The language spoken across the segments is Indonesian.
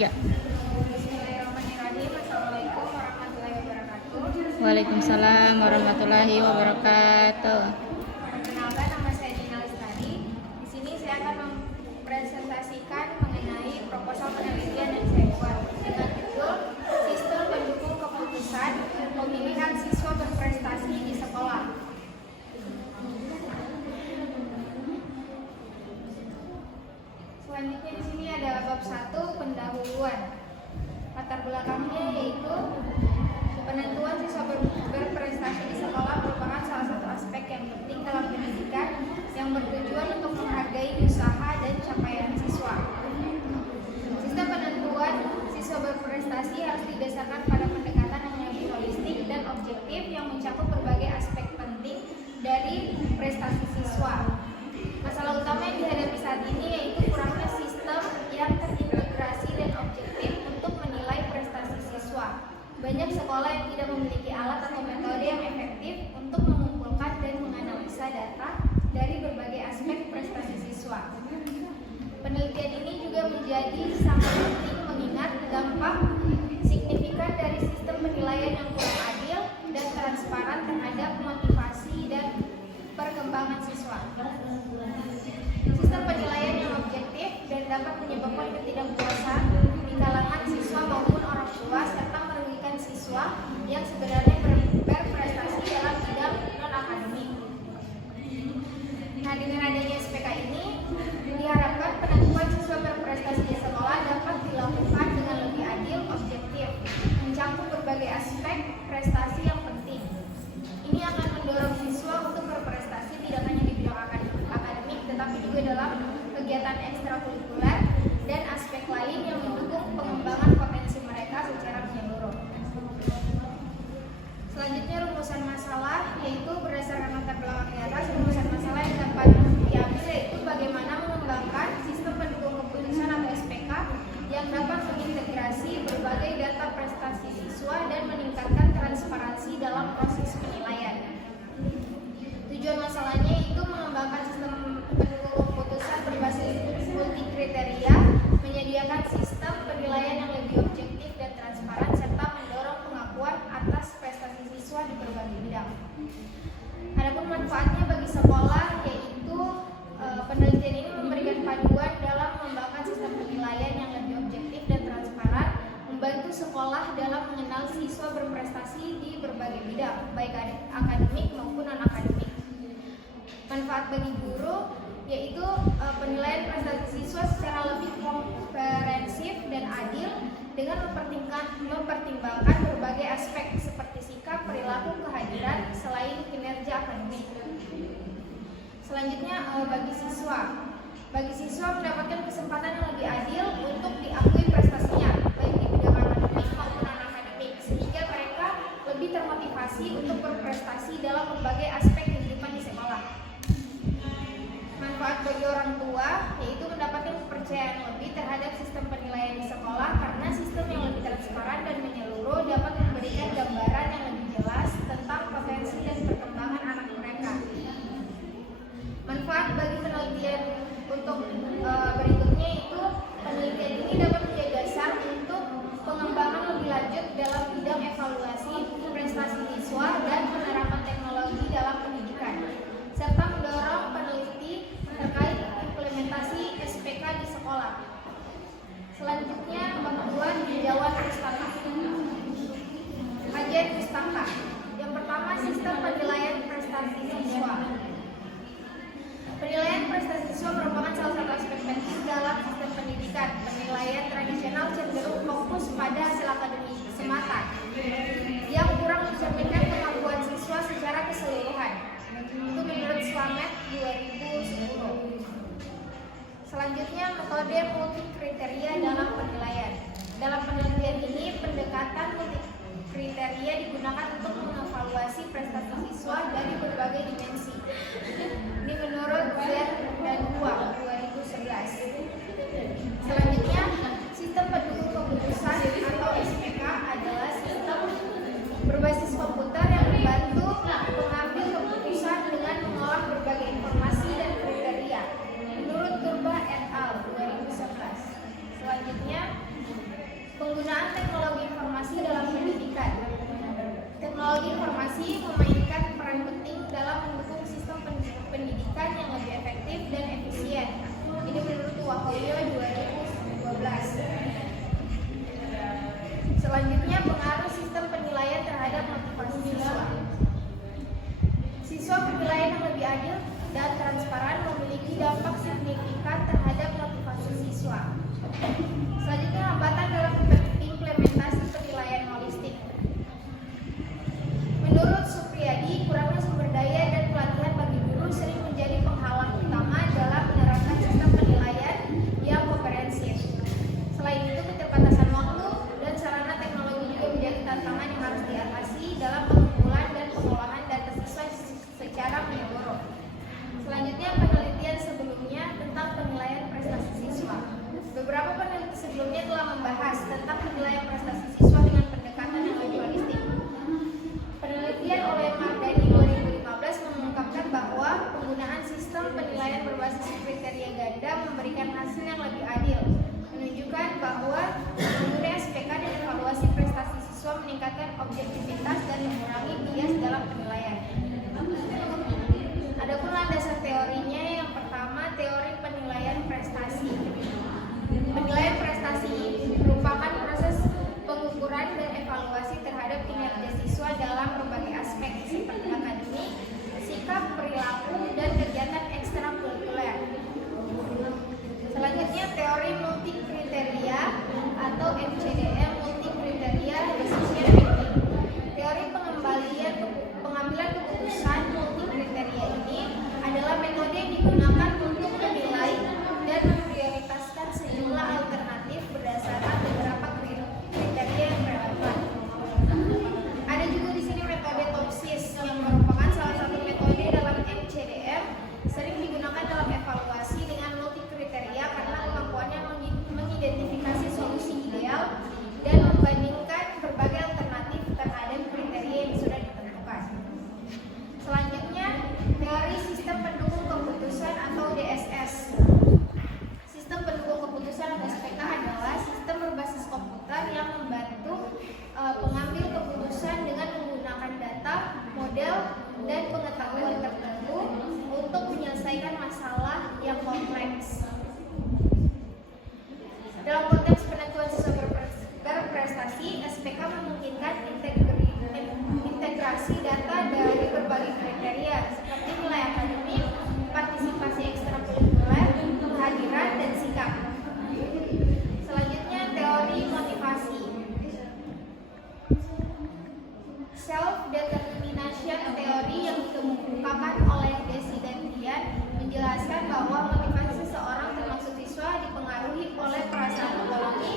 3. Bismillahirrahmanirrahim. Assalamualaikum warahmatullahi wabarakatuh. Waalaikumsalam warahmatullahi wabarakatuh. Perkenalkan, nama saya Dina Lestari. Di sini saya akan mempresentasikan mengenai proposal penelitian yang saya buat dengan judul Sistem Pendukung Keputusan Pemilihan Siswa Berprestasi di Sekolah. Selanjutnya di sini ada bab 1, pendahuluan. Latar belakangnya yaitu penentuan siswa berprestasi di sekolah merupakan salah satu aspek yang penting dalam pendidikan yang bertujuan untuk menghargai usaha dan capaian siswa. Sistem penentuan siswa berprestasi harus didasarkan pada pendekatan yang lebih holistik dan objektif yang mencakup berbagai aspek penting dari prestasi siswa. Masalah utama yang dihadapi saat ini yaitu kurangnya sistem yang terintegrasi dan objektif untuk menilai prestasi siswa. Banyak sekolah yang tidak memiliki alat atau metode yang efektif untuk mengumpulkan dan menganalisa data dari berbagai aspek prestasi siswa. Penelitian ini juga menjadi sangat penting mengingat dampak signifikan dari sistem penilaian yang kurang adil dan transparan terhadap motivasi dan perkembangan siswa. Sistem penilaian yang objektif dan dapat menyebabkan ketidakpuasan di kalangan siswa maupun orang tua serta merugikan siswa yang sebenarnya berprestasi dalam bidang non-akademik. Nah, dengan adanya SPK ini diharapkan penentuan siswa berprestasi di sekolah dapat dilakukan dengan lebih adil, objektif, mencakup berbagai aspek prestasi yang penting. Ini akan mendorong siswa untuk berprestasi tidak hanya di bidang akademik, tetapi juga dalam kegiatan ekstrakurikuler dan aspek lain yang mendukung pengembangan potensi mereka secara menyeluruh. Selanjutnya rumusan masalah, yaitu berdasarkan latar belakang di atas, rumusan masalah yang dapat diambil yaitu bagaimana mengembangkan sistem pendukung keputusan atau SPK yang dapat mengintegrasi berbagai data prestasi siswa dan meningkatkan transparansi dalam proses penilaian. Tujuan masalahnya itu mengembangkan sistem pendukung keputusan berbasis multi kriteria, menyediakan sistem penilaian yang lebih objektif dan transparan, serta mendorong pengakuan atas prestasi siswa di berbagai bidang. Adapun manfaatnya bagi sekolah yaitu penelitian ini memberikan panduan dalam mengembangkan sistem penilaian yang lebih objektif dan transparan, membantu sekolah dalam mengenal siswa berprestasi di berbagai bidang, baik akademik maupun non-akademik. Manfaat bagi guru yaitu penilaian prestasi siswa secara lebih komprehensif dan adil dengan mempertimbangkan berbagai aspek seperti sikap, perilaku, kehadiran selain kinerja akademik. Selanjutnya bagi siswa. Bagi siswa mendapatkan kesempatan yang lebih adil untuk diakui prestasinya, baik di bidang akademik maupun non-akademik, sehingga mereka lebih termotivasi untuk berprestasi dalam berbagai aspek kehidupan di sekolah. Manfaat bagi orang tua yaitu mendapatkan kepercayaan lebih terhadap sistem penilaian di sekolah karena sistem yang lebih transparan dan menyeluruh dapat memberikan gambaran yang lebih jelas tentang potensi dan perkembangan anak mereka. Manfaat bagi penelitian untuk berikutnya itu penelitian ini dapat menjadi dasar untuk pengembangan lebih lanjut dalam bidang evaluasi prestasi siswa dan penerapan teknologi dalam pendidikan, serta mendorong peneliti terkait implementasi SPK di sekolah. Selanjutnya pembuat tinjauan pustaka. Kajian pustaka. Yang pertama, sistem penilaian prestasi siswa. Penilaian prestasi siswa merupakan salah satu aspek penting dalam sistem pendidikan. Penilaian tradisional cenderung fokus pada hasil akademik semata, yang kurang mencerminkan kemampuan siswa secara keseluruhan. Itu menurut Slamet 2010. Selanjutnya, metode multi kriteria dalam penilaian. Dalam penelitian ini, pendekatan multi kriteria digunakan untuk mengevaluasi prestasi siswa dari berbagai dimensi. Ini menurut Zer dan Huang 2011. Selanjutnya, sistem pendukung keputusan atau SPK adalah sistem berbasis komputer yang membantu pengambil keputusan dengan mengolah berbagai informasi dan kriteria. Menurut Turba et al. 2011. Selanjutnya, Penggunaan teknologi informasi dalam pendidikan. Teknologi informasi memainkan peran penting dalam mendukung sistem pendidikan yang lebih efektif dan efisien. Ini menurut Wakoyo 2012. Selanjutnya, pengaruh sistem penilaian terhadap motivasi siswa. Siswa penilaian yang lebih adil dan transparan memiliki dampak signifikan terhadap motivasi siswa. Selanjutnya, hambatan dalam implementasi penilaian holistik. Menurut Supriyadi, kurangnya sumber daya dan pelatihan bagi guru sering menjadi penghalang utama dalam menerapkan sistem penilaian yang komprehensif. Selain itu, keterbatasan waktu dan sarana teknologi juga menjadi tantangan yang harus diatasi dalam pengumpulan dan pengolahan data siswa secara menyeluruh. Selanjutnya, penelitian sebelumnya tentang penilaian prestasi siswa. Beberapa peneliti sebelumnya telah membahas tentang penilaian prestasi siswa dengan pendekatan yang lebih holistik. Penelitian oleh Mardani 2015 mengungkapkan bahwa penggunaan sistem penilaian berbasis kriteria ganda memberikan hasil yang lebih adil, menunjukkan bahwa penggunaan SPK dan evaluasi prestasi siswa meningkatkan objektivitas dan mengurangi bias dalam penilaian. Adapun landasan teorinya, yang pertama, teori penilaian prestasi. Penilaian prestasi merupakan proses pengukuran dan evaluasi terhadap kinerja siswa dalam berbagai aspek seperti akademik, sikap, perilaku, dan kegiatan ekstrakurikuler. Selanjutnya, teori multikriteria atau MCDM, multikriteria decision making. Teori pengambilan keputusan multikriteria ini adalah metode yang digunakan untuk menilai dan memprioritaskan sejumlah alternatif berdasarkan beberapa kriteria yang relevan. Ada juga di sini metode TOPSIS yang merupakan salah satu metode dalam MCDM, sering digunakan dalam evaluasi dengan multikriteria karena kemampuannya mengidentifikasi solusi ideal dan membandingkan berbagai alternatif terhadap kriteria yang sudah ditentukan. Selanjutnya, teori sistem pendukung keputusan atau DSS. Sistem pendukung keputusan atau SPK adalah sistem berbasis komputer yang membantu pengambil keputusan dengan menggunakan data, model, dan pengetahuan tertentu untuk menyelesaikan masalah yang kompleks. Dalam konteks penentuan siswa berprestasi, SPK memungkinkan integrasi data dari berbagai kriteria seperti nilai akademik, partisipasi ekstrakurikuler, kehadiran, dan sikap. Selanjutnya, teori motivasi. Self-determination theory yang dikemukakan oleh Desi dan Dian menjelaskan bahwa motivasi seseorang termasuk siswa dipengaruhi oleh perasaan otonomi,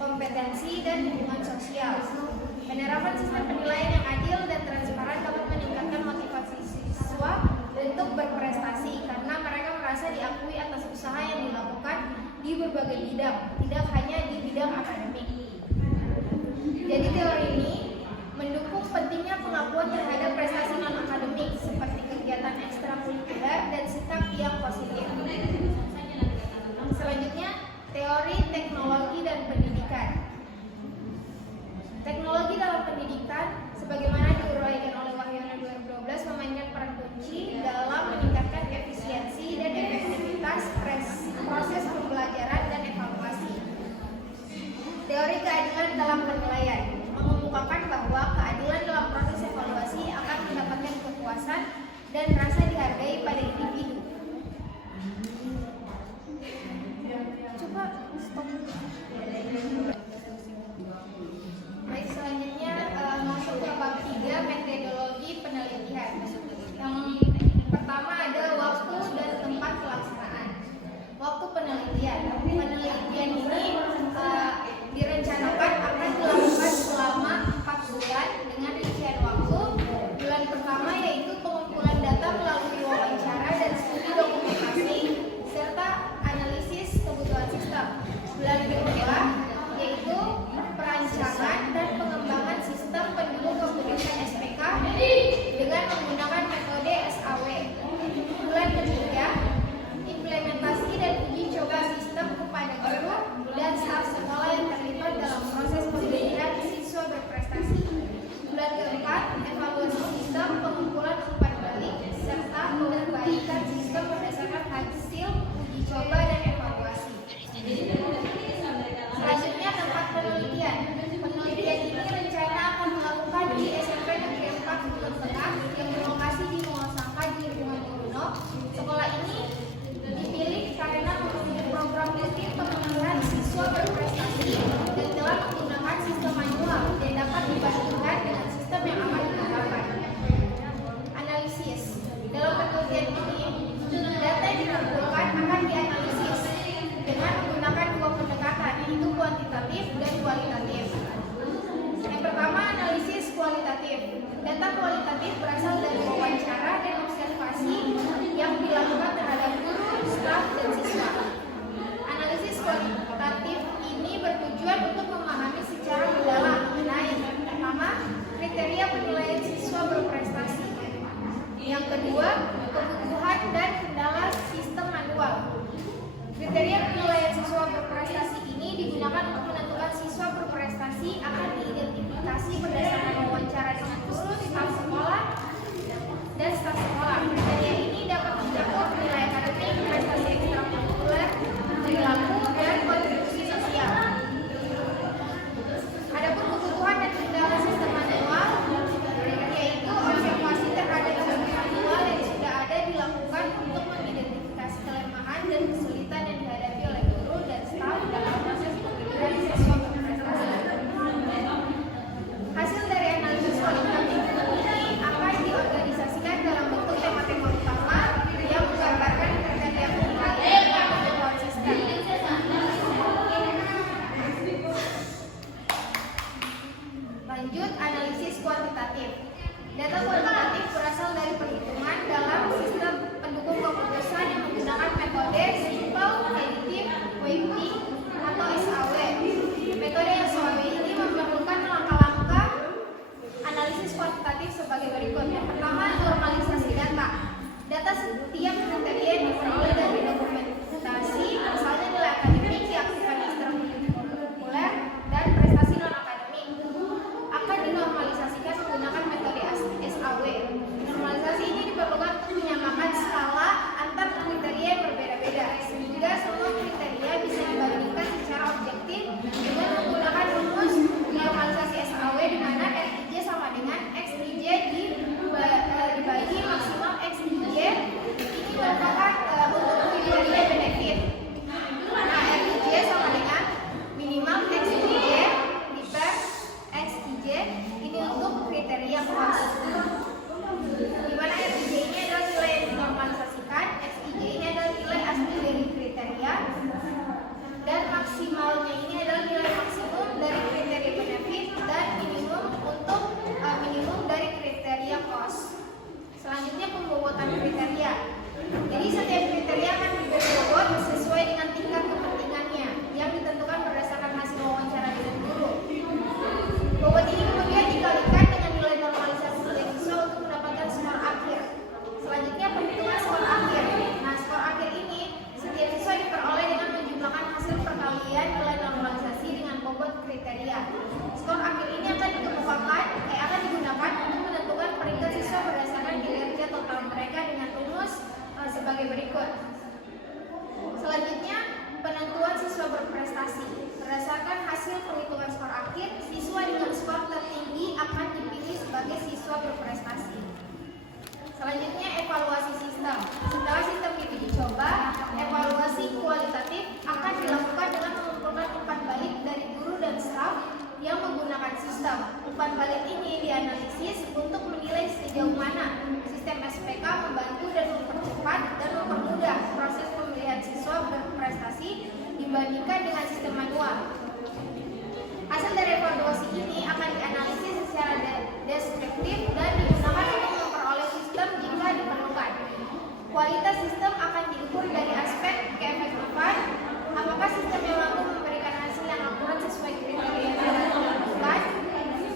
kompetensi, dan hubungan sosial. Penerapan sistem penilaian yang adil dan transparan dapat meningkatkan motivasi siswa untuk berprestasi karena mereka merasa diakui atas usaha yang dilakukan di berbagai bidang, tidak hanya di bidang akademik. Jadi teori ini mendukung pentingnya pengakuan terhadap prestasi non-akademik seperti kegiatan ekstrakurikuler dan sikap yang positif. Selanjutnya, teori teknologi dan pendidikan. Teknologi dalam pendidikan, sebagaimana diuraikan oleh Wahyono 2012, memainkan peran kunci dalam meningkatkan efisiensi dan efektivitas proses pembelajaran dan evaluasi. Teori keadilan dalam penilaian mengemukakan bahwa keadilan dalam proses evaluasi akan mendapatkan kepuasan dan rasa dihargai pada individu. Coba stop. Baik, selanjutnya masuk ke bab 3, metodologi penelitian. Yang pertama ada waktu dan tempat pelaksanaan. Waktu penelitian. Penelitian ini direncanakan akan dilakukan selama 4 bulan dengan rincian waktu. Bulan pertama yaitu pengumpulan data Data kualitatif berasal dari wawancara dan observasi yang dilakukan terhadap guru, staf, dan siswa. Analisis kualitatif ini bertujuan untuk memahami secara mendalam mengenai pertama, kriteria penilaian siswa berprestasi. Yang kedua, kebutuhan dan kendala sistem manual. Kriteria penilaian siswa berprestasi ini digunakan untuk menentukan siswa berprestasi akan diidentifikasi berdasarkan wawancara dengan guru, staf sekolah, dan staf sekolah. Kriteria ini dapat mencakup nilai akademik, prestasi ekstrakurikuler, perilaku, dan kontribusi sosial. Adapun kebutuhan dan kendala sistem manual, yaitu observasi terhadap sistem manual yang sudah ada dilakukan untuk mengidentifikasi kelemahan dan kesulitan yang dihadapi oleh guru dan staf dalam proses pendidikan siswa berprestasi. Hasil dari analisis kualitatif ini akan diorganisasikan dalam bentuk tema-tema utama yang menggambarkan kriteria penilaian dan kebutuhan sistem. Lanjut, analisis kuantitatif. Data kuantitatif berasal dari perhitungan dalam sistem pendukung keputusan yang menggunakan metode simple additive weighting atau SAW. Metode SAW ini memerlukan langkah-langkah analisis kuantitatif sebagai berikut. Yang pertama, normalisasi data. Data setiap kriteria yang diperoleh dari dokumentasi, misalnya nilai akademik, keaktifan ekstrakurikuler, dan prestasi non-akademik, akan dinormalisasikan menggunakan metode SAW. Normalisasi ini diperlukan untuk menyamakan skala antar kriteria yang berbeda-beda, sehingga semua kriteria bisa dibandingkan secara objektif dengan menggunakan rumus normalisasi SAW, di mana RIJ sama dengan XIJ dibagi maksimal XIJ. Ini merupakan untuk kriteria benefit. Nah, RIJ sama dengan minimal XIJ per XIJ, ini untuk kriteria cost. Di mana RIJ ini adalah nilai yang dinormalisasikan, XIJ ini adalah nilai asli dari kriteria, dan maksimalnya ini adalah nilai maksimum dari kriteria benefit dan minimum untuk minimum dari kriteria cost. Selanjutnya, pembobotan kriteria. Jadi setiap kriteria akan diberi bobot sesuai dengan tingkat kepentingannya yang ditentukan berdasarkan hasil wawancara dengan guru. Bobot ini kemudian dikalikan dengan nilai normalisasi setiap siswa untuk mendapatkan skor akhir. Selanjutnya, perhitungan skor akhir. Nah, skor akhir ini setiap siswa diperoleh dengan menjumlahkan hasil perkalian nilai normalisasi dengan bobot kriteria. Skor akhir ini akan digunakan untuk menentukan peringkat siswa berdasarkan kinerja total mereka dengan rumus sebagai berikut. Selanjutnya, penentuan siswa berprestasi. Berdasarkan hasil perhitungan skor akhir, siswa dengan skor tertinggi akan dipilih sebagai siswa berprestasi. Selanjutnya, evaluasi sistem. Setelah sistem itu dicoba, evaluasi kualitatif akan dilakukan dengan mengumpulkan umpan balik dari guru dan staf yang menggunakan sistem. Umpan balik ini dianalisis untuk menilai sejauh mana sistem SPK membantu dan mempercepat dan mempermudah proses pemilihan siswa berprestasi dibandingkan dengan sistem manual. Hasil dari evaluasi ini akan dianalisis secara deskriptif dan digunakan untuk memperoleh sistem jika diperlukan. Kualitas sistem akan diukur dari aspek keefektifan, apakah sistem yang mampu memberikan hasil yang akurat sesuai kriteria yang telah ditentukan.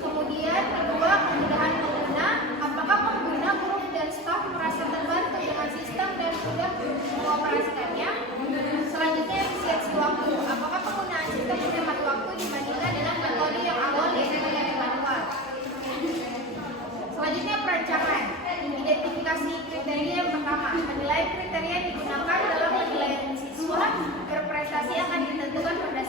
Kemudian kedua, kemudahan pengguna, apakah pengguna, guru dan staf merasa terbantu dengan sistem dan sudah mengoperasikannya. Selanjutnya, efisiensi waktu, apakah penggunaan sistem menghemat waktu dibandingkan dengan metode yang awal yaitu metode manual. Selanjutnya, perancangan. Identifikasi kriteria yang pertama. Penilaian kriteria yang digunakan dalam penilaian siswa berprestasi akan ditentukan berdasarkan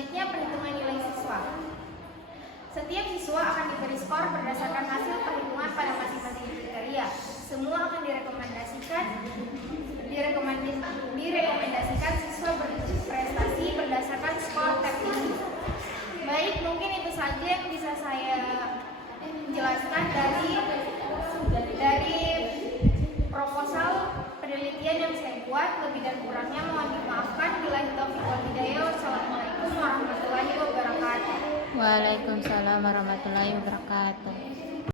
Selanjutnya, perhitungan nilai siswa. Setiap siswa akan diberi skor berdasarkan hasil perhitungan pada masing-masing kriteria. Semua akan direkomendasikan siswa berprestasi berdasarkan skor tertinggi. Baik, mungkin itu saja yang bisa saya jelaskan dari proposal penelitian yang saya buat. Lebih dan kurangnya mohon dimaafkan. Billahi taufiq wal hidayah. Wassalamualaikum warahmatullahi wabarakatuh. Waalaikumsalam warahmatullahi wabarakatuh.